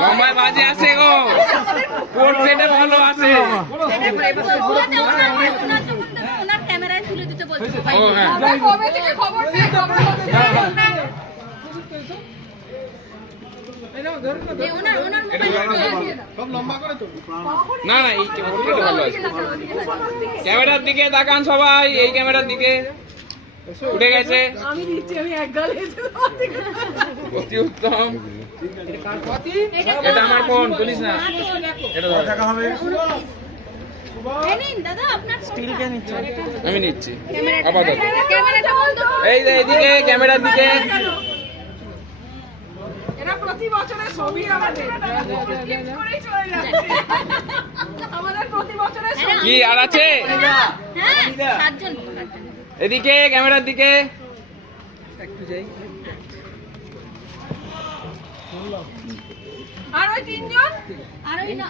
লম্বায় বাজে আছে গো। কোট সেটে ভালো আছে? ও হ্যাঁ। না না এই ভালো আছে। ক্যামেরার দিকে তাকান সবাই এই ক্যামেরার দিকে। উঠে গেছে। আমি দিচ্ছি আমি এক গাল এসে অতি উত্তম। এটা আমার ফোন তুলিস না। এটা স্টিল কে আমি নিচ্ছি। আপাতত। এই যে এদিকে ক্যামেরার দিকে। প্রতি বছরের ছবি আমাদের। প্রতি বছরের কি আর আছে? হ্যাঁ সাতজন। এদিকে ক্যামেরার দিকে। আর ওই তিনজন? আর ওই না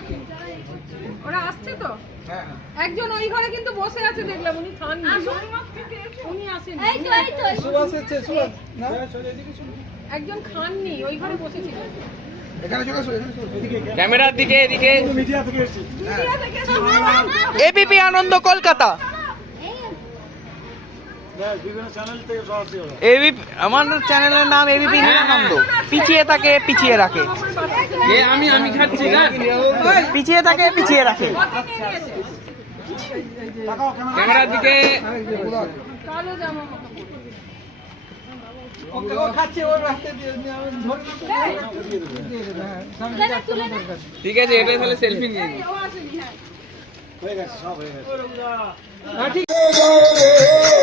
ওরা আসছে তো? একজন ওই ঘরে কিন্তু বসে আছে দেখলাম উনি খান উনি আসেন এই তো এই তো এই তো। একজন খাননি ওই ঘরে বসেছিলেন ক্যামেরার দিকে এদিকে। এবিপি আনন্দ কলকাতা। এবিপি আমার চ্যানেলের নাম এবিপি পিছিয়ে থাকে পিছিয়ে রাখে। আমি আমি খাচ্ছি না? পিছিয়ে থাকে পিছিয়ে রাখে। ক্যামেরার দিকে। ঠিক আছে এটা তাহলে সেলফি নিয়ে নিই। ও আসেনি হ্যাঁ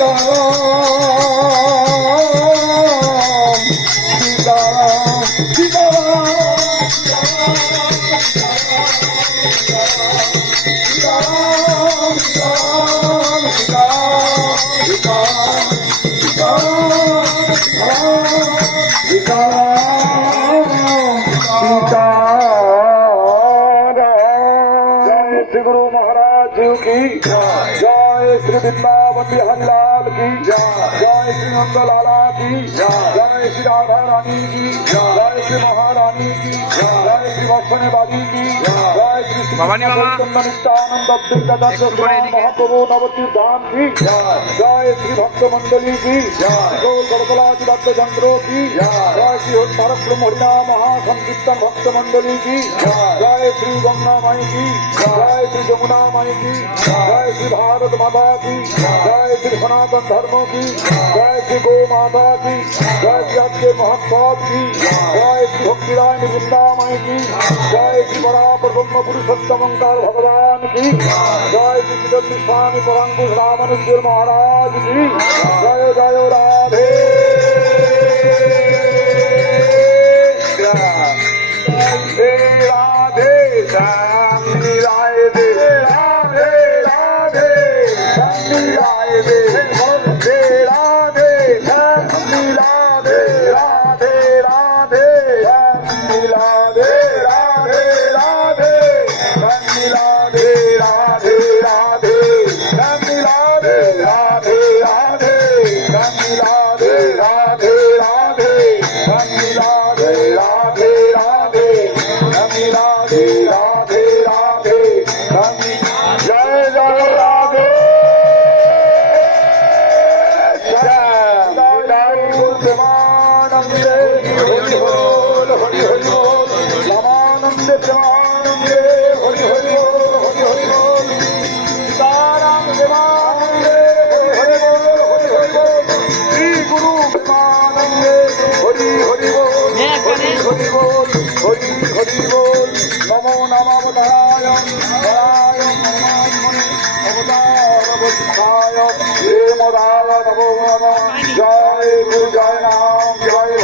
Oh, শ্রী গুরু মহারাজ কি জয় শ্রী বৃন্দাবন বিহারী লাল কি জয় শ্রী নন্দলালা কি জয় শ্রী রাধা রানী কি জয় শ্রী মহারানী জয় শ্রী বচ্চনে বাবি জয় শ্রী নিত্যানন্দ মহাপ্রভু নবতীর ধাম কি জয় শ্রী ভক্ত মন্ডলী কি গৌরকলাজি বাদ্যযন্ত্র কি জয় শ্রী পরব্রহ্ম হরিনা মহাসংকীর্তন কি জয় শ্রী গঙ্গা মাই জয় শ্রী যমুনা মাই কি জয় भारत माता की जय श्री सनातन धर्मों की जय श्री गो माता की जय श्री आपके महात्मा की জয় ভক্তিরায় বৃন্দামাই কি? জয় শিবরা ব্রহ্ম পুরুষোত্তমঙ্কার ভগবান কি? জয় শ্রী স্বামী পরাঙ্কুশ রামানুজ্জের মহারাজ কি? জয় জয় রাধে প্রেমানন্দে হরি হল হরি হরি হল রামানন্দে প্রেমানন্দে হরি হরি হল হরি হরি হল সীতারাম প্রেমানন্দে নমস্কার জয় গুরু জয় নাম জয়